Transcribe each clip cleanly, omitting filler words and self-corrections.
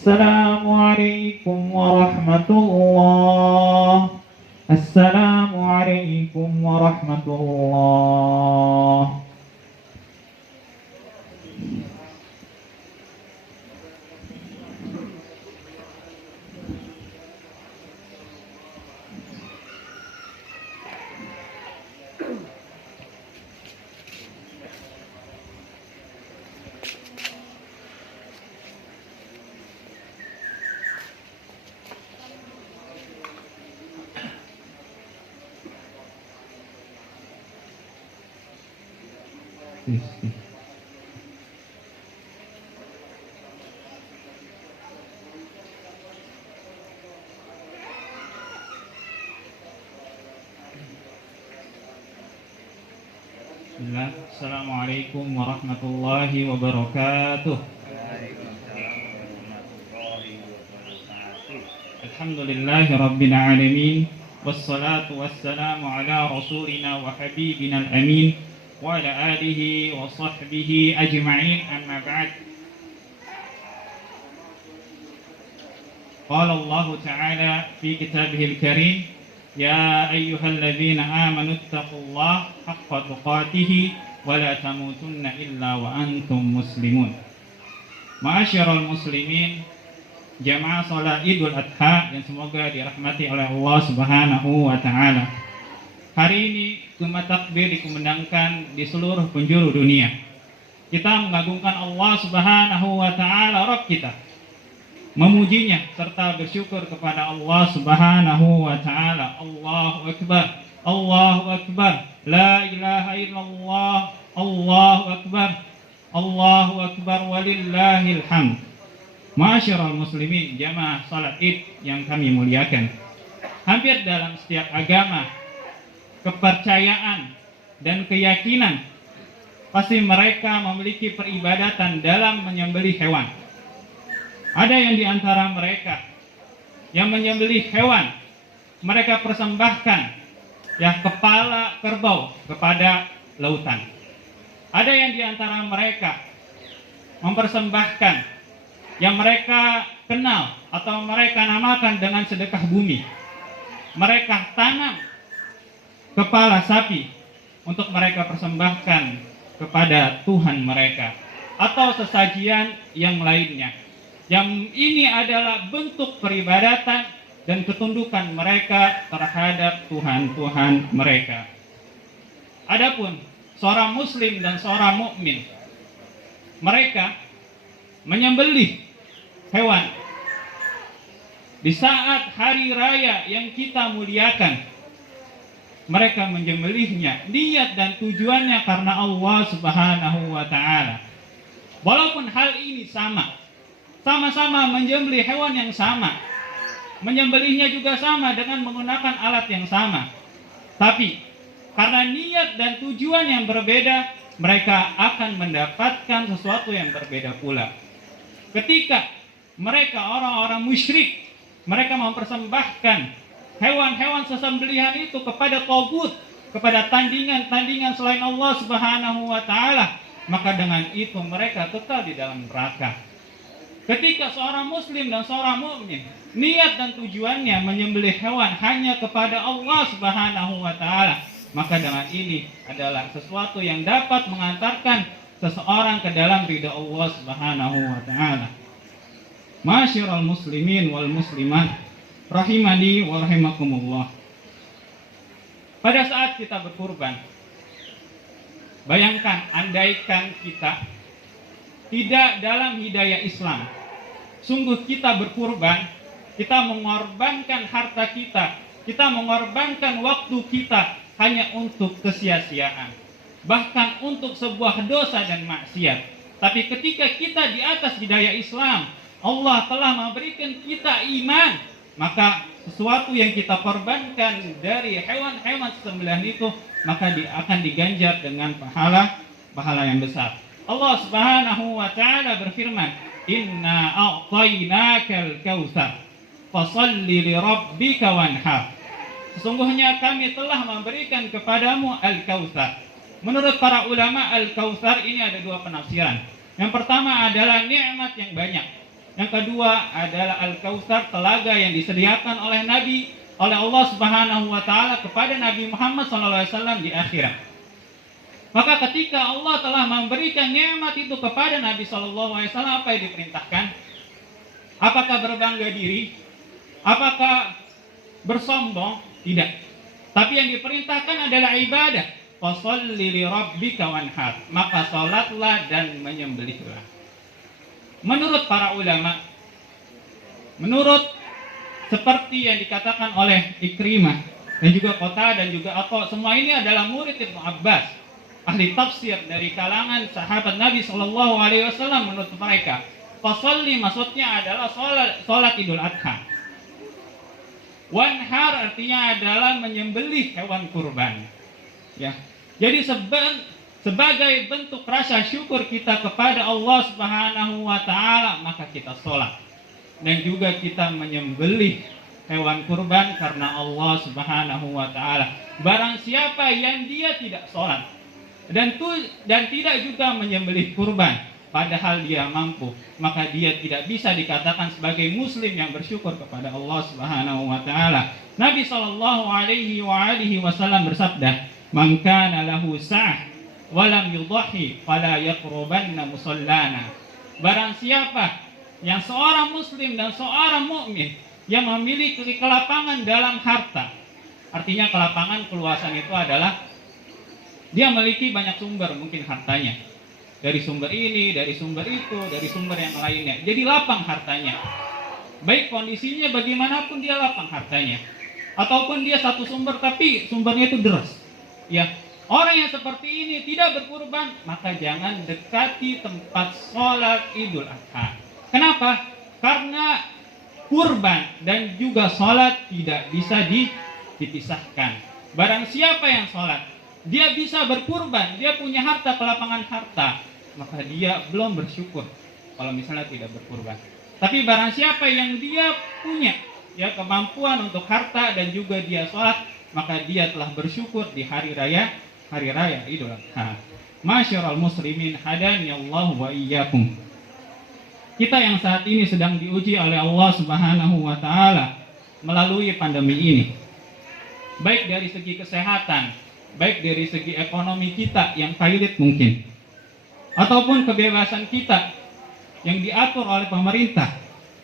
Assalamualaikum warahmatullah. Assalamualaikum warahmatullah. Bismillah. Assalamualaikum warahmatullahi wabarakatuh. Alhamdulillahi rabbil alamin. Wassalatu wassalamu ala rasulina wa habibina al-amin wa ala alihi wa sahbihi ajma'in, amma ba'd. Qala Allah ta'ala fi kitabihil karim, ya ayyuhalladzina amanu ittaqullaha haqqa tuqatih wa la tamutunna illa wa antum muslimun. Ma'asyiral muslimin, jamaah salat Idul Adha yang semoga dirahmati oleh Allah Subhanahu wa taala. Hari ini Jumat Takbir dikumandangkan di seluruh penjuru dunia. Kita mengagungkan Allah Subhanahu wa taala, Rabb kita, memujinya serta bersyukur kepada Allah Subhanahu wa taala. Allahu akbar, Allahu akbar, la ilaha illallah, Allahu akbar, Allahu akbar, walillahil hamd. Ma'asyiral muslimin, jamaah salat Id yang kami muliakan. Hampir dalam setiap agama, kepercayaan dan keyakinan, pasti mereka memiliki peribadatan dalam menyembelih hewan. Ada yang di antara mereka yang menyembelih hewan, mereka persembahkan kepala kerbau kepada lautan. Ada yang di antara mereka mempersembahkan yang mereka kenal atau mereka namakan dengan sedekah bumi. Mereka tanam kepala sapi untuk mereka persembahkan kepada Tuhan mereka atau sesajian yang lainnya. Yang ini adalah bentuk peribadatan dan ketundukan mereka terhadap Tuhan-Tuhan mereka. Adapun seorang muslim dan seorang mukmin, mereka menyembelih hewan di saat hari raya yang kita muliakan. Mereka menyembelihnya, niat dan tujuannya karena Allah Subhanahu wa taala. Walaupun hal ini sama-sama menyembelih hewan yang sama, menyembelihnya juga sama dengan menggunakan alat yang sama, tapi karena niat dan tujuan yang berbeda, mereka akan mendapatkan sesuatu yang berbeda pula. Ketika mereka orang-orang musyrik, mereka mempersembahkan hewan-hewan sesembelihan itu kepada tagut, kepada tandingan-tandingan selain Allah Subhanahu wa taala, maka dengan itu mereka kekal di dalam neraka. Ketika seorang muslim dan seorang mukmin niat dan tujuannya menyembelih hewan hanya kepada Allah Subhanahu wa taala, maka dengan ini adalah sesuatu yang dapat mengantarkan seseorang ke dalam ridha Allah Subhanahu wa taala. Ma'asyiral muslimin wal muslimat, rahimani wa rahimakumullah. Pada saat kita berkurban, bayangkan andaikan kita tidak dalam hidayah Islam. Sungguh kita berkurban, kita mengorbankan harta kita, kita mengorbankan waktu kita hanya untuk kesia-siaan, bahkan untuk sebuah dosa dan maksiat. Tapi ketika kita di atas hidayah Islam, Allah telah memberikan kita iman, maka sesuatu yang kita korbankan dari hewan-hewan sembelihan itu, maka akan diganjar dengan pahala yang besar. Allah Subhanahu wa taala berfirman, "Inna a'tainakal kautsar, fashalli li rabbika wanhar." Sesungguhnya kami telah memberikan kepadamu al-kautsar. Menurut para ulama, al-kautsar ini ada dua penafsiran. Yang pertama adalah nikmat yang banyak. Yang kedua adalah Al-Kautsar, telaga yang disediakan oleh Allah Subhanahu wa taala kepada Nabi Muhammad SAW di akhirat. Maka ketika Allah telah memberikan nikmat itu kepada Nabi SAW, apa yang diperintahkan? Apakah berbangga diri? Apakah bersombong? Tidak. Tapi yang diperintahkan adalah ibadah. Fasholli li rabbika wanhar. Maka salatlah dan menyembelihlah. Menurut para ulama, menurut seperti yang dikatakan oleh Ikrimah dan juga Qatadah dan juga Atha, semua ini adalah murid Ibnu Abbas, ahli tafsir dari kalangan sahabat Nabi SAW. Menurut mereka, fasholli maksudnya adalah salat Idul Adha. Wanhar artinya adalah menyembelih hewan kurban. Ya. Jadi sebagai bentuk rasa syukur kita kepada Allah Subhanahu wa taala, maka kita sholat. Dan juga kita menyembelih hewan kurban karena Allah Subhanahu wa taala. Barang siapa yang dia tidak sholat dan tidak juga menyembelih kurban padahal dia mampu, maka dia tidak bisa dikatakan sebagai muslim yang bersyukur kepada Allah Subhanahu wa taala. Nabi sallallahu alaihi wasallam bersabda, "Man kana lahu sa'ah walam yudhi fala yaqrubanna musallana." Barang siapa yang seorang muslim dan seorang mukmin yang memiliki kelapangan dalam harta, artinya kelapangan keluasan itu adalah dia memiliki banyak sumber, mungkin hartanya dari sumber ini, dari sumber itu, dari sumber yang lainnya, jadi lapang hartanya, baik kondisinya bagaimanapun dia lapang hartanya, ataupun dia satu sumber tapi sumbernya itu deras. Ya, orang yang seperti ini tidak berkurban, maka jangan dekati tempat sholat Idul Adha. Kenapa? Karena kurban dan juga sholat tidak bisa dipisahkan. Barang siapa yang sholat, dia bisa berkurban, dia punya harta, kelapangan harta, maka dia belum bersyukur kalau misalnya tidak berkurban. Tapi barang siapa yang dia punya ya kemampuan untuk harta dan juga dia sholat, maka dia telah bersyukur di hari raya Idul Adha. Masyiral muslimin hadani Allah wa iyyakum. Kita yang saat ini sedang diuji oleh Allah Subhanahu wa taala melalui pandemi ini. Baik dari segi kesehatan, baik dari segi ekonomi kita yang pailit mungkin, ataupun kebebasan kita yang diatur oleh pemerintah,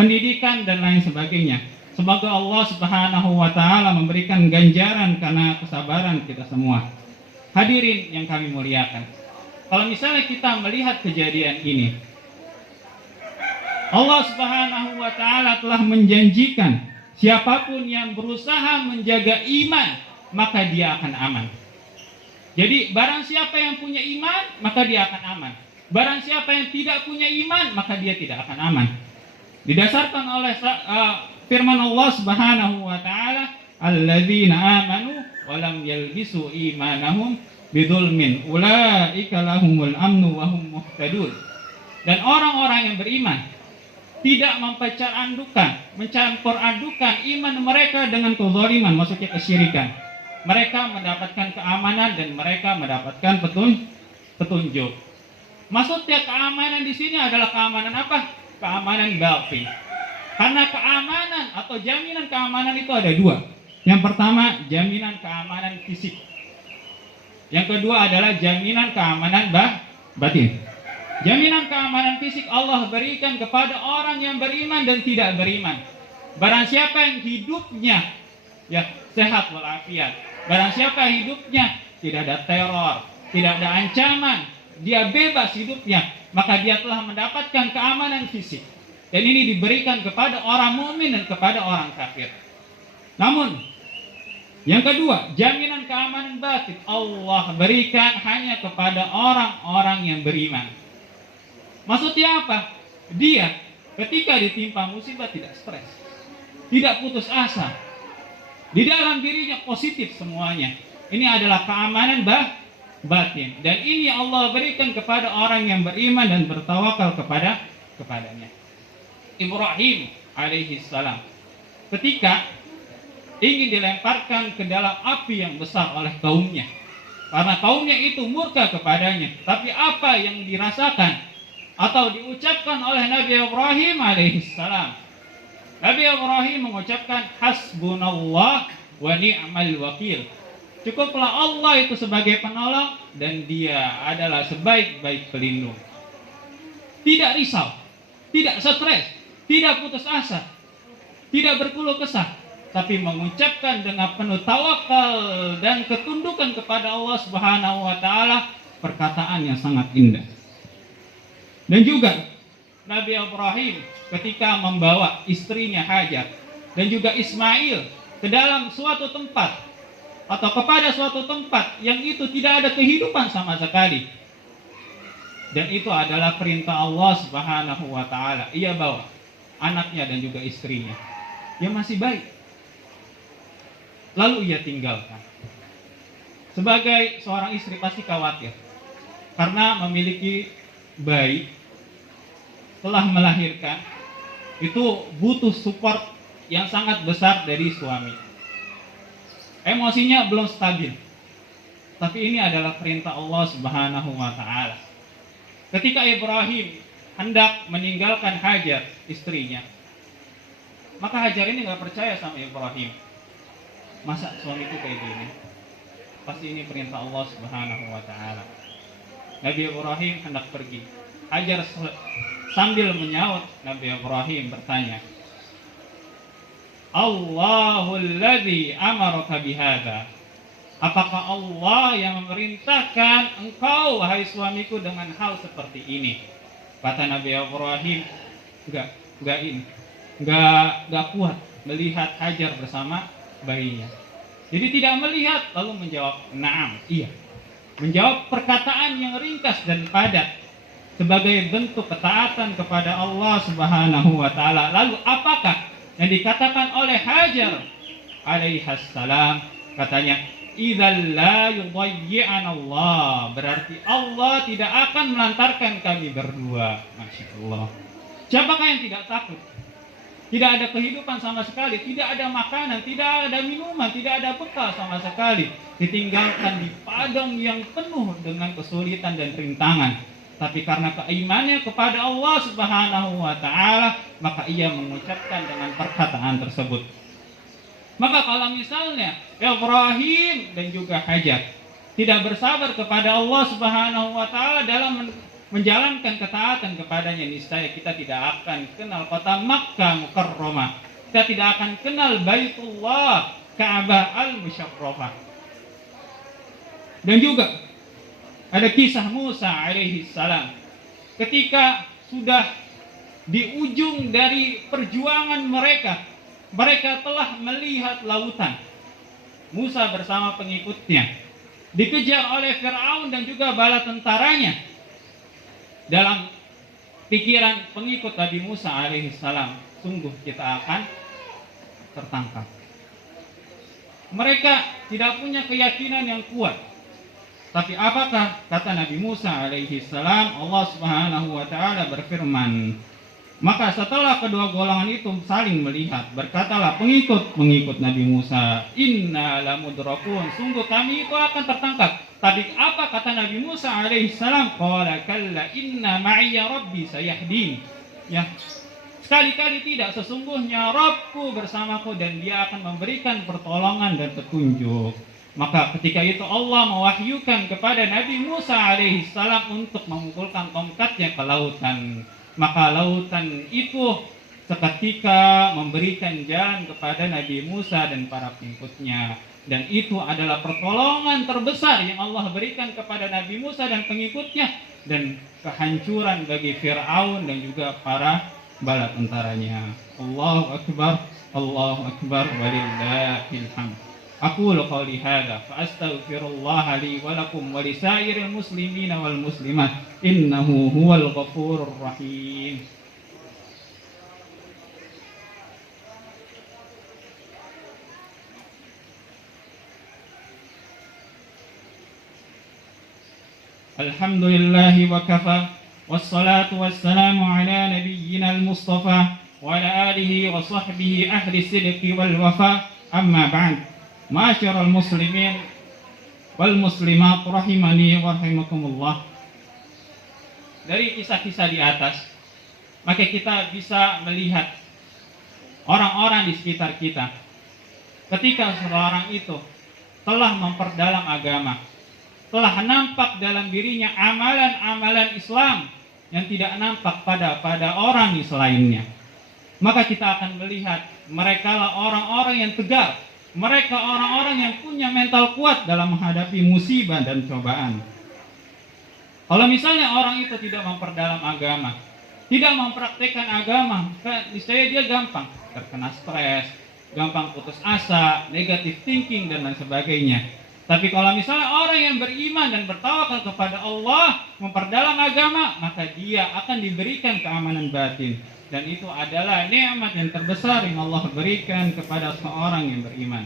pendidikan dan lain sebagainya. Semoga Allah Subhanahu wa taala memberikan ganjaran karena kesabaran kita semua. Hadirin yang kami muliakan, kalau misalnya kita melihat kejadian ini, Allah Subhanahu wa taala telah menjanjikan siapapun yang berusaha menjaga iman, maka dia akan aman. Jadi barang siapa yang punya iman, maka dia akan aman. Barang siapa yang tidak punya iman, maka dia tidak akan aman. Didasarkan oleh firman Allah Subhanahu wa taala, "Alladzina amanu wa lam yalbisu imanahum bidzulmin ulaika lahumul amnu wa hum muhtadun." Dan orang-orang yang beriman tidak mencampur adukan iman mereka dengan kezaliman, maksudnya kesyirikan. Mereka mendapatkan keamanan dan mereka mendapatkan petunjuk. Maksudnya keamanan di sini adalah keamanan apa? Keamanan batin. Karena keamanan atau jaminan keamanan itu ada dua. Yang pertama, jaminan keamanan fisik. Yang kedua adalah jaminan keamanan batin. Jaminan keamanan fisik Allah berikan kepada orang yang beriman dan tidak beriman. Barang siapa yang hidupnya ya sehat walafiat, barang siapa hidupnya tidak ada teror, tidak ada ancaman, dia bebas hidupnya, maka dia telah mendapatkan keamanan fisik. Dan ini diberikan kepada orang mukmin dan kepada orang kafir. Namun yang kedua, jaminan keamanan batin Allah berikan hanya kepada orang-orang yang beriman. Maksudnya apa? Dia ketika ditimpa musibah tidak stres, tidak putus asa. Di dalam dirinya positif semuanya. Ini adalah keamanan batin. Dan ini Allah berikan kepada orang yang beriman dan bertawakal kepadanya. Ibrahim alaihi salam ketika ingin dilemparkan ke dalam api yang besar oleh kaumnya, karena kaumnya itu murka kepadanya. Tapi apa yang dirasakan? atau diucapkan oleh Nabi Ibrahim alaihissalam. Nabi Ibrahim mengucapkan hasbunallah wa ni'mal wakil. Cukuplah Allah itu sebagai penolong dan Dia adalah sebaik-baik pelindung. Tidak risau, tidak stres, tidak putus asa, tidak berkeluh kesah, tapi mengucapkan dengan penuh tawakal dan ketundukan kepada Allah Subhanahu wa taala perkataan yang sangat indah. Dan juga Nabi Ibrahim ketika membawa istrinya Hajar dan juga Ismail ke dalam suatu tempat atau kepada suatu tempat yang itu tidak ada kehidupan sama sekali. Dan itu adalah perintah Allah Subhanahu wa taala. Ia bawa anaknya dan juga istrinya yang masih baik. Lalu ia tinggalkan. Sebagai seorang istri pasti khawatir karena memiliki bayi, telah melahirkan, itu butuh support yang sangat besar dari suami. Emosinya belum stabil. Tapi ini adalah perintah Allah Subhanahu wa taala. Ketika Ibrahim hendak meninggalkan Hajar, istrinya, maka Hajar ini nggak percaya sama Ibrahim. Masa suamiku kayak gini? Pasti ini perintah Allah Subhanahu wa taala. Nabi Ibrahim hendak pergi. Hajar sambil menyaut, Nabi Ibrahim bertanya, Allahul ladzi amaraka bihadza. Apakah Allah yang memerintahkan engkau, wahai suamiku, dengan hal seperti ini? Kata Nabi Ibrahim, enggak kuat melihat Hajar bersama bayinya. Jadi tidak melihat, lalu menjawab, na'am, iya. Menjawab perkataan yang ringkas dan padat sebagai bentuk ketaatan kepada Allah Subhanahu wa taala. Lalu apakah yang dikatakan oleh Hajar alaihassalam? Katanya, idzal la yudayyi'an Allah, berarti Allah tidak akan melantarkan kami berdua. Masya Allah. Siapakah yang tidak takut? Tidak ada kehidupan sama sekali, tidak ada makanan, tidak ada minuman, tidak ada bekal sama sekali. Ditinggalkan di padang yang penuh dengan kesulitan dan rintangan. Tapi karena keimanannya kepada Allah Subhanahu wa taala, maka ia mengucapkan dengan perkataan tersebut. Maka kalau misalnya Ibrahim dan juga Hajar tidak bersabar kepada Allah Subhanahu wa taala dalam menjalankan ketaatan kepadanya, niscaya kita tidak akan kenal kota Makkah Mukarramah. Kita tidak akan kenal Baitullah Ka'bah al-Musyarrafah. Dan juga ada kisah Musa alaihi salam. Ketika sudah di ujung dari perjuangan mereka, mereka telah melihat lautan. Musa bersama pengikutnya dikejar oleh Fir'aun dan juga bala tentaranya. Dalam pikiran pengikut Nabi Musa alaihi salam, sungguh kita akan tertangkap. Mereka tidak punya keyakinan yang kuat. Tapi apakah kata Nabi Musa alaihi salam? Allah Subhanahu wa taala berfirman, maka setelah kedua golongan itu saling melihat, berkatalah pengikut Nabi Musa, inna lamudrakun, sungguh kami itu akan tertangkap. Tapi apa kata Nabi Musa alaihi salam? Qala kalla inna ma'iya rabbi sayahdin. Ya, sekali-kali tidak, sesungguhnya Rabbku bersamaku dan Dia akan memberikan pertolongan dan petunjuk. Maka ketika itu Allah mewahyukan kepada Nabi Musa alaihi salam untuk memukulkan tongkatnya ke lautan. Maka lautan itu seketika memberikan jalan kepada Nabi Musa dan para pengikutnya. Dan itu adalah pertolongan terbesar yang Allah berikan kepada Nabi Musa dan pengikutnya, dan kehancuran bagi Fir'aun dan juga para bala tentaranya. Allahu Akbar, walillahil hamd. Aqulu qawli hadza fa astaghfirullah li wa lakum wa lisairil muslimina wal muslimat innahu huwal ghafurur rahim. Alhamdulillahi wa kafa wassalatu wassalamu ala nabiyyina al-mustafa wa ala alihi wa sahbihi ahli sidqi wal wafa, amma ba'd. Ma'asyiral muslimin wal muslimat rahimani wa rahimakumullah. dari kisah-kisah di atas, maka kita bisa melihat orang-orang di sekitar kita. Ketika seseorang itu telah memperdalam agama, telah nampak dalam dirinya amalan-amalan Islam yang tidak nampak pada orang selainnya, maka kita akan melihat mereka lah orang-orang yang tegar, mereka orang-orang yang punya mental kuat dalam menghadapi musibah dan cobaan. Kalau misalnya orang itu tidak memperdalam agama, tidak mempraktikkan agama, niscaya dia gampang terkena stres, gampang putus asa, negative thinking dan lain sebagainya. Tapi kalau misalnya orang yang beriman dan bertawakal kepada Allah, memperdalam agama, maka dia akan diberikan keamanan batin. Dan itu adalah nikmat yang terbesar yang Allah berikan kepada seorang yang beriman.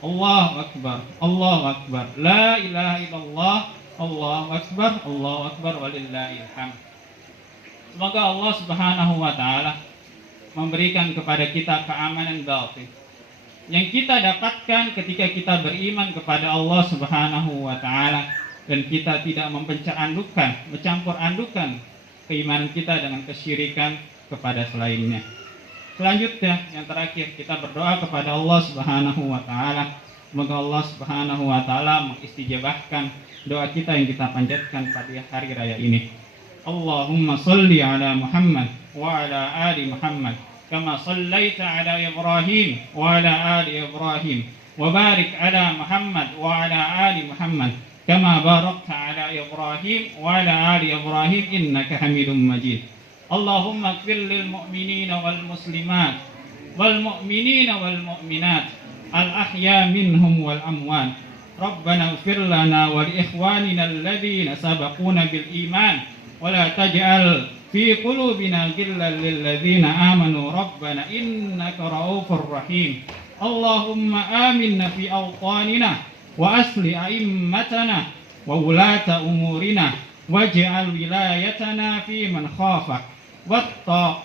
Allahu Akbar, Allahu Akbar, la ilaha illallah, Allahu Akbar, walillahil hamd. Semoga Allah Subhanahu wa taala memberikan kepada kita keamanan batin yang kita dapatkan ketika kita beriman kepada Allah Subhanahu wa taala dan kita tidak mencampur adukan keimanan kita dengan kesyirikan kepada selainnya. Selanjutnya, yang terakhir, kita berdoa kepada Allah Subhanahu wa taala. Semoga Allah Subhanahu wa taala mengistijabahkan doa kita yang kita panjatkan pada hari raya ini. Allahumma salli ala Muhammad wa ala ali Muhammad kama sallaita ala Ibrahim wa ala ali Ibrahim wa barik ala Muhammad wa ala ali Muhammad kama barakta ala Ibrahim wa ala ali Ibrahim innaka Hamidum Majid. Allahumma ighfir lil mu'minina wal muslimat wal mu'minina wal mu'minat al ahya minhum wal amwat. Rabbana ighfir lana wa li ikhwanina alladhina sabaquna bil iman wa la taj'al fi qulubina ghillan lil ladzina amanu rabbana innaka ra'ufur rahim. Allahumma aminna fi awtanina wa asli a'immatana wa wulata umurina waj'al wilayatana fi man khafak wattaba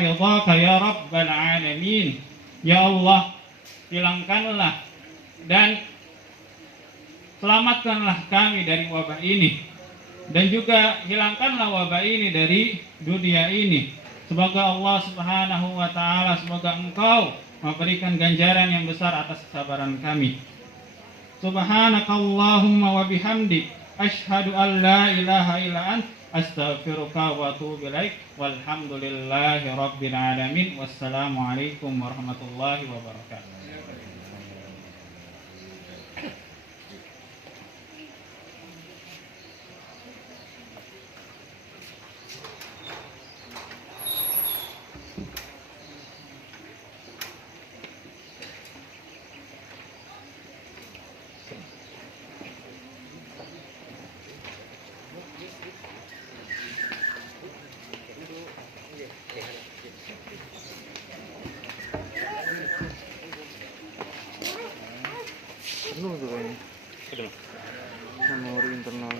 ridhaka ya rabbal alamin. Ya Allah, hilangkanlah dan selamatkanlah kami dari wabah ini, dan juga hilangkanlah wabah ini dari dunia ini. Semoga Allah Subhanahu wa taala, semoga Engkau memberikan ganjaran yang besar atas kesabaran kami. Subhanakallahumma wa bihamdik asyhadu an la ilaha illa ant astaghfiruka wa atubu ilaik. Walhamdulillahi rabbil alamin. Wassalamualaikum warahmatullahi wabarakatuh. Penuh tuh kayaknya. Memori internal.